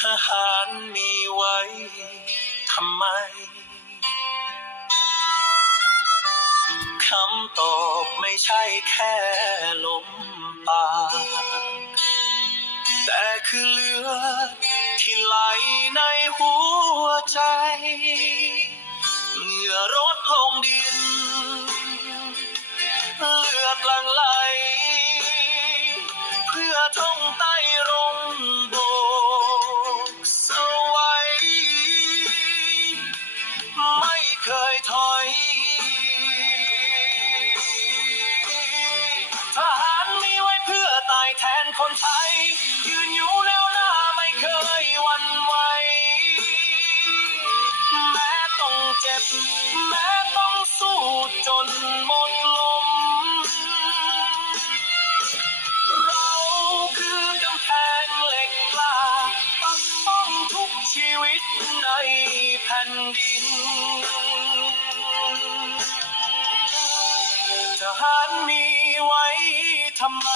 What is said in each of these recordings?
ทหารมีไว้ทำไม คำตอบไม่ใช่แค่ลมปากแต่คือเลือดที่ไหลในหัวใจเหงื่อรดลงดิน เลือดลังไหล คนไทย ยืนอยู่แนวหน้าไม่เคยหวันไหวแม้ต้องเจ็บ แม้ต้องสู้จนหมดลม เราคือกำแพงเหล็กกล้าปักป้องทุกชีวิตในแผ่นดินทหารมีไว้ทำไม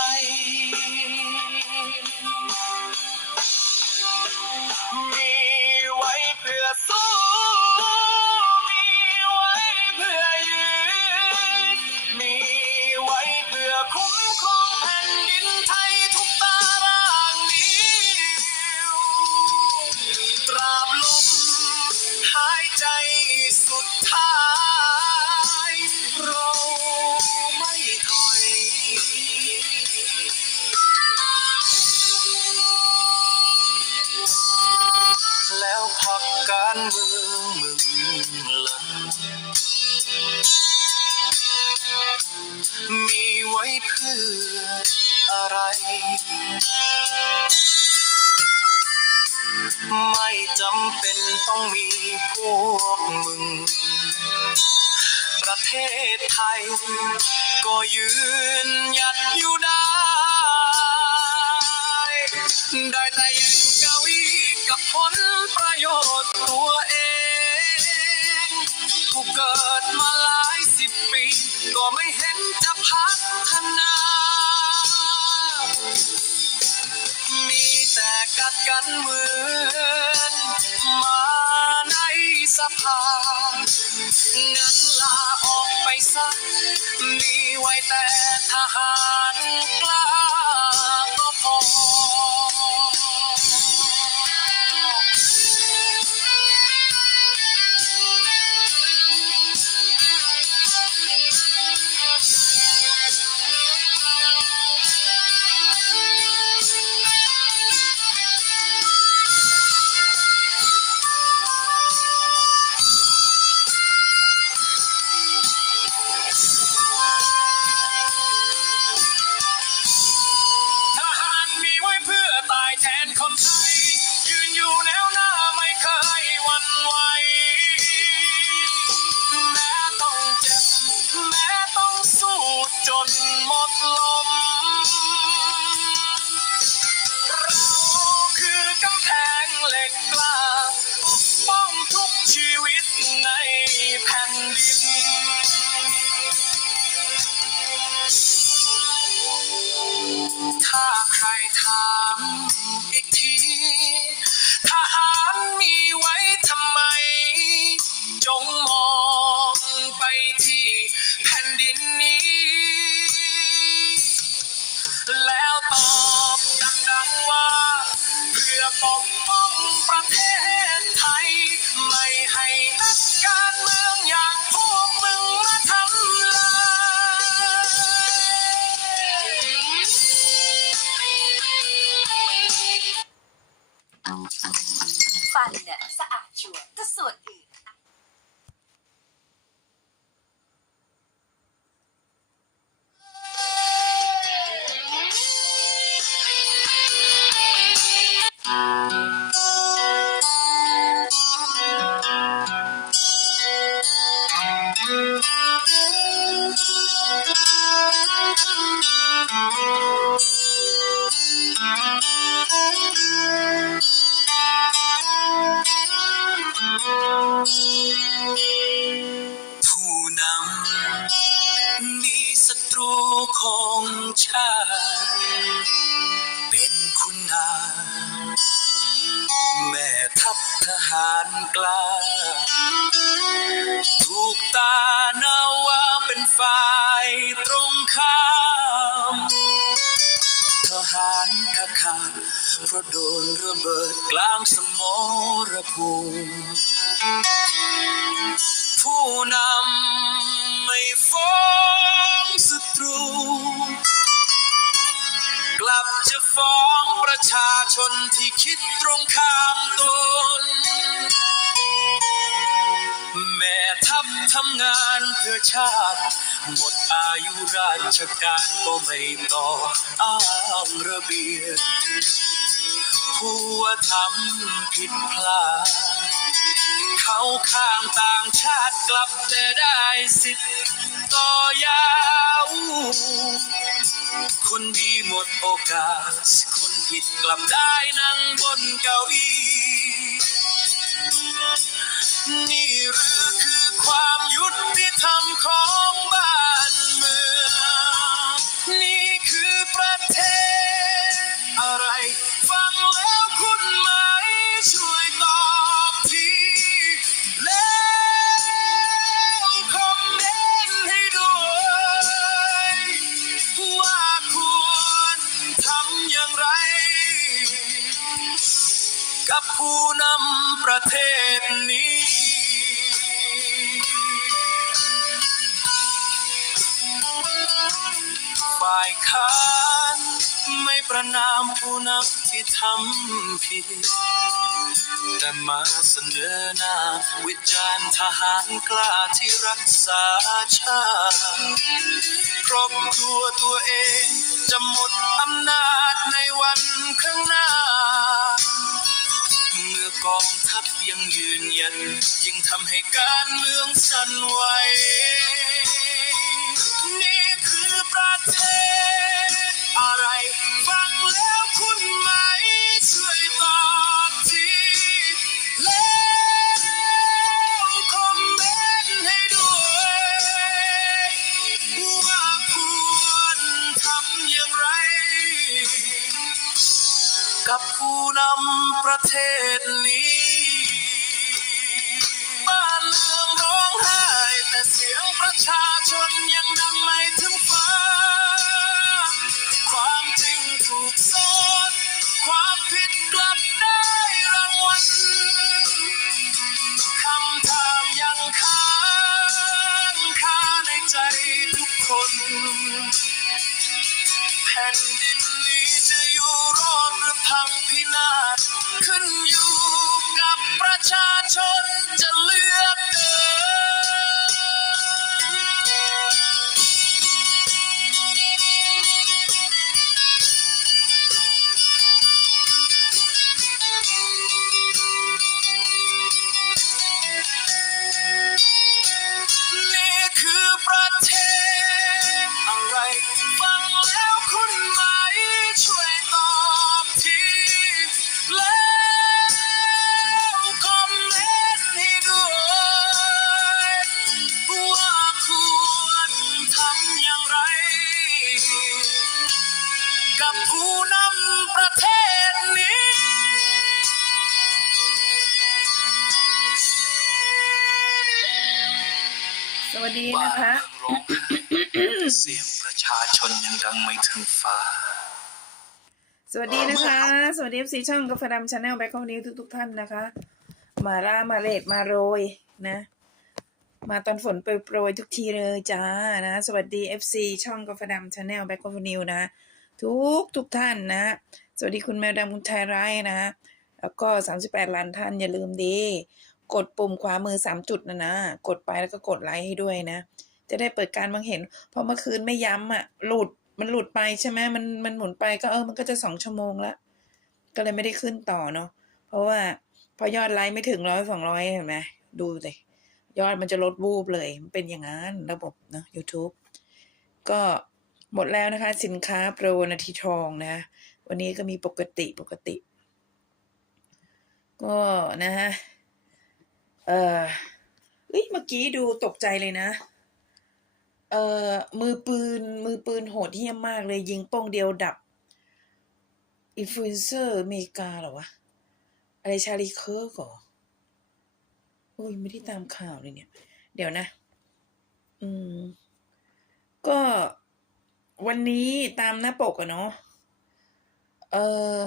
แล้วพักการเมืองมึงล่ะมีไว้เพื่ออะไร ไม่จำเป็นต้องมีพวกมึง ประเทศไทย ก็ยืนหยัดอยู่ได้ ได้แต่ ตัวเองกูเกิดมาหลายสิบปี ก็ไม่เห็นจะพัฒนา มีแต่กัดกันเหมือนมาในสภางั้นลาออกไปซะมีไว้แต่ทหารกล้า ฟั ทหารเพราะโดนระเบิดกลางสมรภูมิผู้นำไม่ฟ้องศัตรู กลับจะฟ้องประชาชนที่คิดตรงข้ามตน แม่ทัพทำงานเพื่อชาติ หมดอายุราชการก็ไม่ต่ออ้างระเบียบผู้ว่าทำผิดพลาดเขาข้างต่างชาติกลับแต่ได้สิทธิ์ต่อยาวคนดีหมดโอกาส คนผิดกลับได้ายค้านไม่ประนามผู้นำที่ทำผิด แต่มาเสนอหน้า วิจารณ์ทหารกล้าที่รักษาชาติครอบครัวตัวเองจะหมดอำนาจในวันข้างหน้า เมื่อกองทัพยังยืนยัน ยิ่งทำให้การเมืองสั่นไหวนี่ ประเทศนี้ บ้านเมืองร้องไห้ แต่เสียงประชาชนยังดังไม่ถึงฟ้า ความจริงถูกซ่อน ความผิดกลับได้รางวัลคำถามยังค้างคาในใจทุกคน แผ่นดิน รอดหรือพังพินาศขึ้นอยู่กับประชาชนจะเลือก สวัสดีนะคะ สวัสดีเอฟซีช่องกาแฟดำชาแนลแบ็คของนิวทุกทุกๆท่านนะคะ มาล่ามาเลดมาโรยนะ มาตอนฝนโปรยๆทุกทีเลยจ้านะ สวัสดี FC ช่องกาแฟดำชาแนลแบ็คของนิวนะ ทุกทุกท่านนะ สวัสดีคุณแมวดำคุณชายไร้นะ แล้วก็ 38 ล้านท่านอย่าลืมดี กดปุ่มขวามือ 3 จุดนะนะ กดไปแล้วก็กดไลค์ให้ด้วยนะ จะได้เปิดการมองเห็น เพราะเมื่อคืนไม่ย้ำอะหลุด มันหลุดไปใช่ไหมมันมันหมุนไปก็เออมันก็จะสองชั่วโมงละก็เลยไม่ได้ขึ้นต่อเนาะเพราะว่าพอยอดไลค์ไม่ถึงร้อยสองร้อยเห็นไหมดูเลยยอดมันจะลดวูบเลยมันเป็นอย่างนั้นระบบเนาะ YouTube ก็หมดแล้วนะคะ สินค้าโปรนาทีทองนะ วันนี้ก็มีปกติปกติ ก็นะฮะเออเอ้ยเมื่อกี้ดูตกใจเลยนะ เอ่อมือปืน มือปืนโหดเหี้ยมมากเลย ยิงโป้งเดียวดับ อินฟลูเอนเซอร์อเมริกาเหรอวะ อะไรชาลีเคิร์กเหรออ้ยไม่ได้ตามข่าวเลยเนี่ย เดี๋ยวนะ อืม ก็วันนี้ตามหน้าปกอะเนาะเออ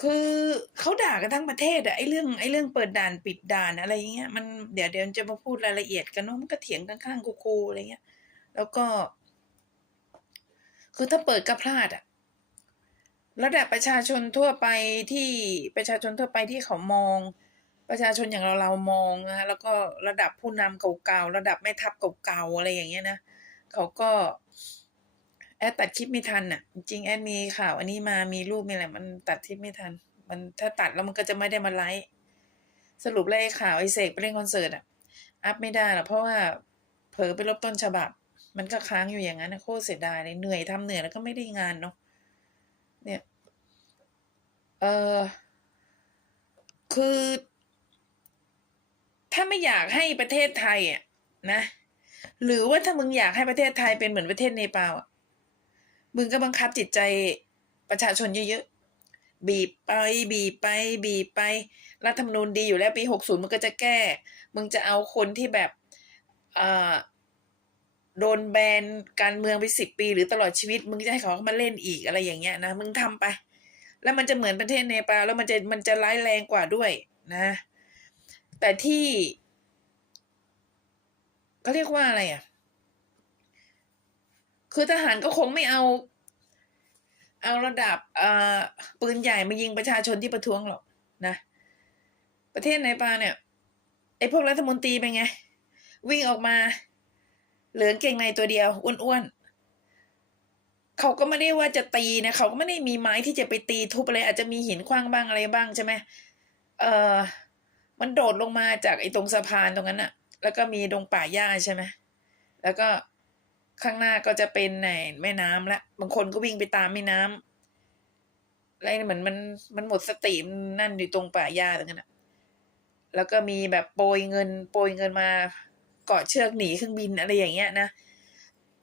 คือเขาด่ากันทั้งประเทศอะไอเรื่องไอเรื่องเปิดด่านปิดด่านอะไรอย่างเงี้ยมันเดี๋ยวเดี๋ยวจะมาพูดรายละเอียดกันเนาะมันก็เถียงกันข้างกูๆอะไรเงี้ย แล้วก็ คือถ้าเปิดก็พลาดอะระดับประชาชนทั่วไปที่ประชาชนทั่วไปที่เขามอง ประชาชนอย่างเราเรามองนะแล้วก็ระดับผู้นำเก่าๆระดับแม่ทัพเก่าๆอะไรอย่างเงี้ยนะเขาก็ แอดตัดคลิปไม่ทันอะ จริงแอดมีข่าวอันนี้มามีรูปมีอะไรมันตัดคลิปไม่ทัน มันถ้าตัดแล้วมันก็จะไม่ได้มาไลฟ์สรุปเลยข่าวไอเสกไปเล่นคอนเสิร์ตอะ อัพไม่ได้หรอกเพราะว่าเผลอไปลบต้นฉบับ มันก็ค้างอยู่อย่างนั้นนะโคตรเสียดายเลยเหนื่อยทำเหนื่อยแล้วก็ไม่ได้งานเนาะเนี่ยเออคือ ถ้าไม่อยากให้ประเทศไทยอะนะ หรือว่าถ้ามึงอยากให้ประเทศไทยเป็นเหมือนประเทศเนปาลอะ มึงก็บังคับจิตใจประชาชนเยอะๆ บีบไป บีบไป บีบไป รัฐธรรมนูญดีอยู่แล้วปีหกศูนย์มึงก็จะแก้ มึงจะเอาคนที่แบบอ่าโดนแบนการเมืองไปสิบปี หรือตลอดชีวิต มึงจะให้เขามาเล่นอีกอะไรอย่างเงี้ยนะ มึงทำไป แล้วมันจะเหมือนประเทศเนปาลแล้วมันจะมันจะร้ายแรงกว่าด้วยนะ แต่ที่เขาเรียกว่าอะไรอะ คือทหารก็คงไม่เอา เอาระดับอ่าปืนใหญ่มายิงประชาชนที่ประท้วงหรอกนะ ประเทศเนปาเนี่ย ไอ้พวกรัฐมนตรีเป็นไง วิ่งออกมา เหลืองเก่งในตัวเดียวอ้วนๆเขาก็ไม่ได้ว่าจะตีนะเขาก็ไม่ได้มีไม้ที่จะไปตีทุบอะไรอาจจะมีหินขว้างบ้างอะไรบ้างใช่ไหมเออมันโดดลงมาจากไอ้ตรงสะพานตรงนั้นอะแล้วก็มีดงป่าหญ้าใช่ไหมแล้วก็ ข้างหน้าก็จะเป็นไหนแม่น้ำละบางคนก็วิ่งไปตามแม่น้ำอะไรเหมือนมันมันหมดสติมันนั่นอยู่ตรงป่าหญ้าตรงนั้นอะแล้วก็มีแบบโปรยเงิน โปรยเงินมาเกาะเชือกหนีเครื่องบินอะไรอย่างเงี้ยนะ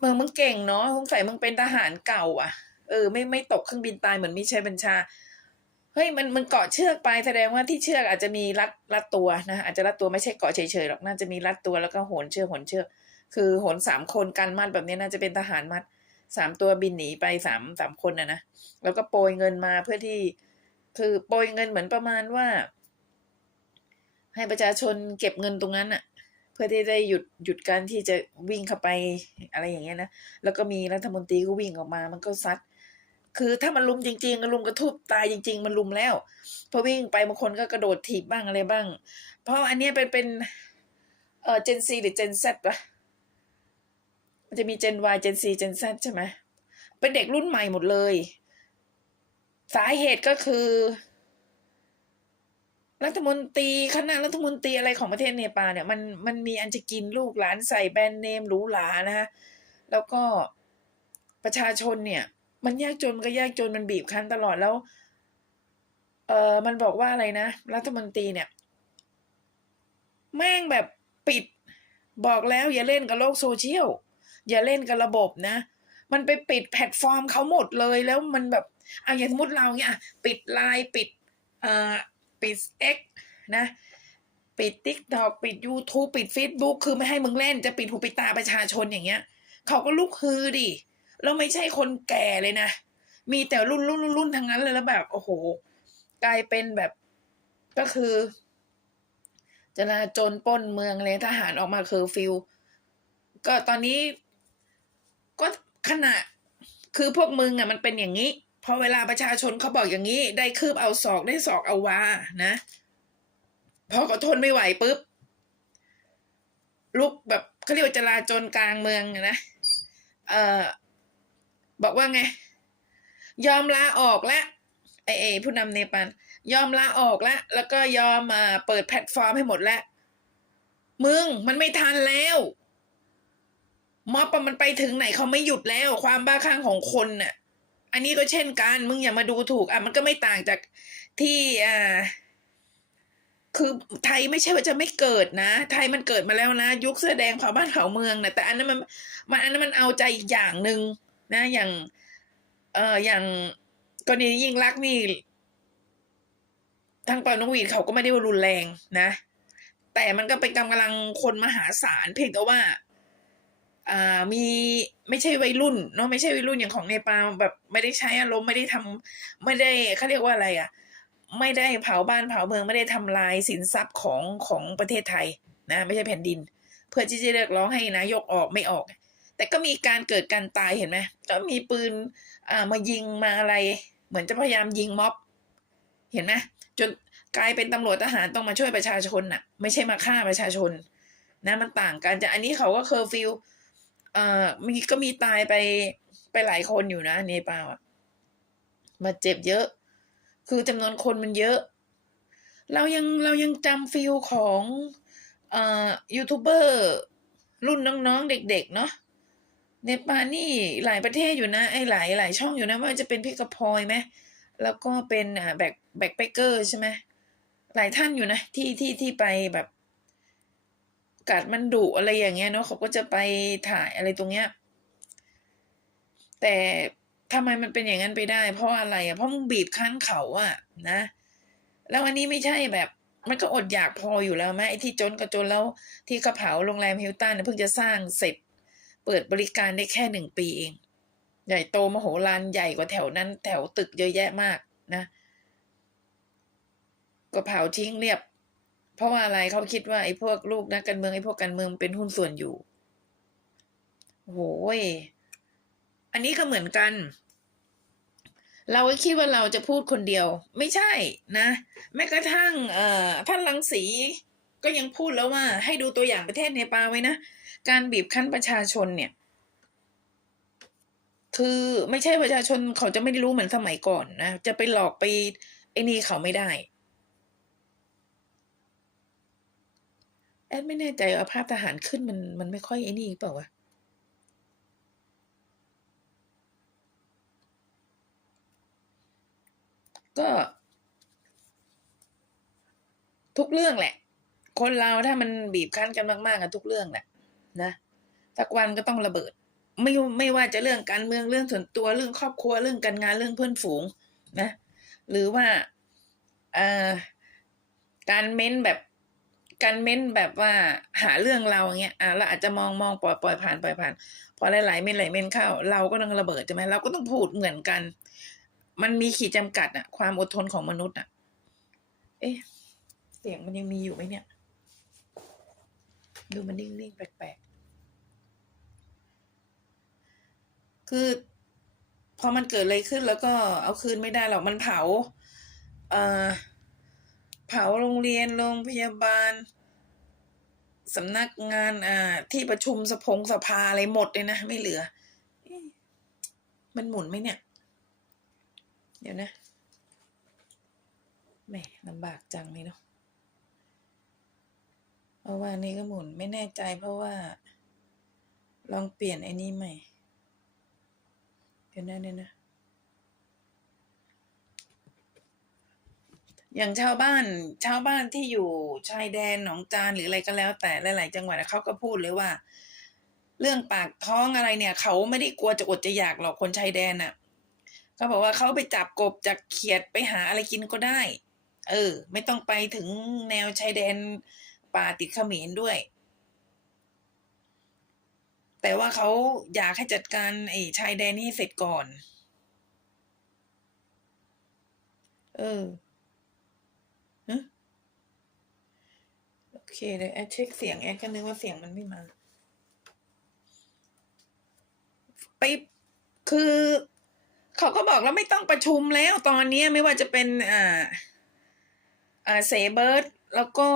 มึงมึงเก่งเนาะสงสัยมึงเป็นทหารเก่า อะ เออไม่ไม่ตกเครื่องบินตายเหมือนมิชัยบัญชาเฮ้ยมันมันเกาะเชือกไปแสดงว่าที่เชือกอาจจะมีรัดรัดตัวนะอาจจะรัดตัวไม่ใช่เกาะเฉยๆหรอกน่าจะมีรัดตัวแล้วก็โหนเชือกโหนเชือก คือโหนสามคนกันมัดแบบนี้น่าจะเป็นทหารมัดสามตัวบินหนีไปสามสามคนนะนะแล้วก็โปรยเงินมาเพื่อที่ คือโปรยเงินเหมือนประมาณว่า ให้ประชาชนเก็บเงินตรงนั้นอะเพื่อที่ได้หยุดหยุดการที่จะวิ่งเข้าไปอะไรอย่างเงี้ยนะแล้วก็มีรัฐมนตรีก็วิ่งออกมา มันก็ซัดคือถ้ามันลุมจริงๆก็ลุมกระทุบตายจริง ๆ มันลุมแล้วพอวิ่งไปบางคนก็กระโดดถีบบ้างอะไรบ้าง เพราะอันเนี้ยเป็นเป็นเอ่อ Gen C หรือ Gen Z ปะ มันจะมี Gen Y Gen C Gen Z ใช่ไหมเป็นเด็กรุ่นใหม่หมดเลย สาเหตุก็คือ รัฐมนตรีคณะรัฐมนตรีอะไรของประเทศเนปาลเนี่ยมันมันมีอันจะกินลูกหลานใส่แบรนด์เนมหรูหรานะฮะแล้วก็ประชาชนเนี่ย มันยากจนมันก็ยากจนมันบีบคั้นตลอดแล้ว เออมันบอกว่าอะไรนะ รัฐมนตรีเนี่ย แม่งแบบปิดบอกแล้วอย่าเล่นกับโลกโซเชียล อย่าเล่นกับระบบนะ มันไปปิดแพลตฟอร์มเขาหมดเลยแล้วมันแบบอาอย่างสมมติเราเนี่ยปิดไลน์ปิดเอ่อปิดเอ็กนะ ปิดติ๊กตอกปิด YouTube ปิด Facebook คือไม่ให้มึงเล่นจะปิดหูปิดตาประชาชนอย่างเงี้ยเขาก็ลุกฮือดิแล้วไม่ใช่คนแก่เลยนะ มีแต่รุ่นรุ่นรุ่นรุ่นทั้งนั้นเลยแล้วแบบ โอ้โห กลายเป็นแบบก็คือจราจนปล้นเมืองเลยทหารออกมาเคอร์ฟิว ก็ตอนนี้ ก็ขณะคือพวกมึงอะมันเป็นอย่างนี้ พอเวลาประชาชนเขาบอกอย่างนี้ ได้คืบเอาศอกได้ศอกเอาวานะ พอเขาทนไม่ไหวปุ๊บลุกแบบเขาเรียกว่าจราจนกลางเมืองนะเอ่อบอกว่าไง ยอมลาออกแล้วไอเอผู้นำเนปาลยอมลาออกแล้ว แล้วก็ยอมอ่าเปิดแพลตฟอร์มให้หมดแล้ว มึงมันไม่ทันแล้ว ม็อบอะมันไปถึงไหนเขาไม่หยุดแล้ว ความบ้าคลั่งของคนน่ะ อันนี้ก็เช่นกัน มึงอย่ามาดูถูก อะมันก็ไม่ต่างจากที่อ่าคือไทยไม่ใช่ว่าจะไม่เกิดนะ ไทยมันเกิดมาแล้วนะ ยุคเสื้อแดงเผาบ้านเผาเมืองนะแต่อันนั้นมันมันอันนั้นมันเอาใจอีกอย่างหนึ่งนะ อย่าง เอ่ออย่างกรณียิ่งรักนี่ทางปอนกหวีดเขาก็ไม่ได้ว่ารุนแรงนะ แต่มันก็เป็นกำลังคนมหาศาลเพียงแต่ว่า อ่ามีไม่ใช่วัยรุ่นเนาะไม่ใช่วัยรุ่นอย่างของเนปาลแบบไม่ได้ใช้อารมณ์ไม่ได้ทำไม่ได้เขาเรียกว่าอะไรอะ ไม่ได้เผาบ้านเผาเมืองไม่ได้ทำลายสินทรัพย์ของของประเทศไทยนะ ไม่ใช่แผ่นดิน เพื่อที่จะเรียกร้องให้นายกออกไม่ออก แต่ก็มีการเกิดการตายเห็นไหมก็มีปืนอ่ามายิงมาอะไร เหมือนจะพยายามยิงม็อบ เห็นไหมจนกลายเป็นตำรวจทหารต้องมาช่วยประชาชนน่ะ ไม่ใช่มาฆ่าประชาชนนะมันต่างกันแต่อันนี้เขาก็เคอร์ฟิว เอ่อมีก็มีตายไปไปหลายคนอยู่นะเนปาลอะมาเจ็บเยอะ คือจำนวนคนมันเยอะ เรายังเรายังจำฟิลของเอ่อยูทูบเบอร์รุ่นน้องๆ เด็ก ๆ เนาะเนปาลนี่หลายประเทศอยู่นะ ไอ้หลายหลายช่องอยู่นะว่าจะเป็นพี่กระพลอยไหมแล้วก็เป็นอ่าแบ็คแบ็คแพคเกอร์ใช่ไหมหลายท่านอยู่นะ ที่ที่ที่ไปแบบ กัดมันดุอะไรอย่างเงี้ยเนาะเขาก็จะไปถ่ายอะไรตรงเนี้ย แต่ทำไมมันเป็นอย่างนั้นไปได้ เพราะอะไรอะเพราะมึงบีบคั้นเขาอะนะ แล้วอันนี้ไม่ใช่แบบ มันก็อดอยากพออยู่แล้วไหมไอ้ที่จนก็จนแล้วที่กระเผาโรงแรมฮิลตันเนี่ยเพิ่งจะสร้างเสร็จ เปิดบริการได้แค่หนึ่งปีเอง ใหญ่โตมโหฬารใหญ่กว่าแถวนั้น แถวตึกเยอะแยะมากนะก็เผาทิ้งเรียบ เพราะว่าอะไรเขาคิดว่าไอ้พวกลูกนักการเมืองไอ้พวกการเมืองเป็นหุ้นส่วนอยู่โอ้ยอันนี้ก็เหมือนกัน เราคิดว่าเราจะพูดคนเดียว ไม่ใช่นะ แม้กระทั่งเอ่อท่านลังสีก็ยังพูดแล้วว่า ให้ดูตัวอย่างประเทศเนปาลไว้นะ การบีบคั้นประชาชนเนี่ย คือไม่ใช่ประชาชนเขาจะไม่ได้รู้เหมือนสมัยก่อนนะ จะไปหลอกไปไอ้นี่เขาไม่ได้ แอ ดไม่แน่ใจว่าภาพทหารขึ้นมันมันไม่ค่อยไอ้นี่เปล่าวะก็ ทุกเรื่องแหละ คนเราถ้ามันบีบคั้นกันมากๆกันทุกเรื่องแหละนะสักวันก็ต้องระเบิด ไม่ไม่ว่าจะเรื่องการเมืองเรื่องส่วนตัวเรื่องครอบครัวเรื่องการงานเรื่องเพื่อนฝูงนะ หรือว่าเอ่อการเม้นแบบ การเม้นแบบว่าหาเรื่องเราอย่างเงี้ยอะเราอาจจะมองมองปล่อยปล่อยผ่านปล่อยผ่าน พอหลายๆเม้นหลายเม้นเข้า เราก็ต้องระเบิดใช่ไหมเราก็ต้องพูดเหมือนกัน มันมีขีดจำกัดอะความอดทนของมนุษย์อะเอ๊ะเสียงมันยังมีอยู่ไหมเนี่ย ดูมันนิ่งๆแปลกๆคือพอมันเกิดอะไรขึ้นแล้วก็เอาคืนไม่ได้หรอกมันเผา เอ่อาโรงเรียนโรงพยาบาลสำนักงานอ่าที่ประชุมสภงสภาอะไรหมดเลยนะ ไม่เหลือ มันหมุนไหมเนี่ย เดี๋ยวนะแหมลำบากจังเลยเนาะเพราะว่านี่ก็หมุนไม่แน่ใจเพราะว่า ลองเปลี่ยนไอ้นี้ใหม่ เดี๋ยวนะเดี๋ยวนะ อย่างชาวบ้านชาวบ้านที่อยู่ชายแดนหนองจานหรืออะไรก็แล้ว แต่หลาย ๆ จังหวัดเขาก็พูดเลยว่า เรื่องปากท้องอะไรเนี่ย เขาไม่ได้กลัวจะอดจะอยากหรอกคนชายแดนน่ะเขาบอกว่าเขาไปจับกบจับเขียดไปหาอะไรกินก็ได้ เออ ไม่ต้องไปถึงแนวชายแดนป่าติดเขมรด้วย แต่ว่าเขาอยากให้จัดการไอ้ชายแดนนี้ให้เสร็จก่อน เออฮะโอ เคเดี๋ยวแอดเช็คเสียงแอดก็นึกว่าเสียงมันไม่มา ไปคือเขาก็บอกแล้วไม่ต้องประชุมแล้วตอนนี้ไม่ว่าจะเป็นอ่าอ่าเซเบิร์ดแล้วก็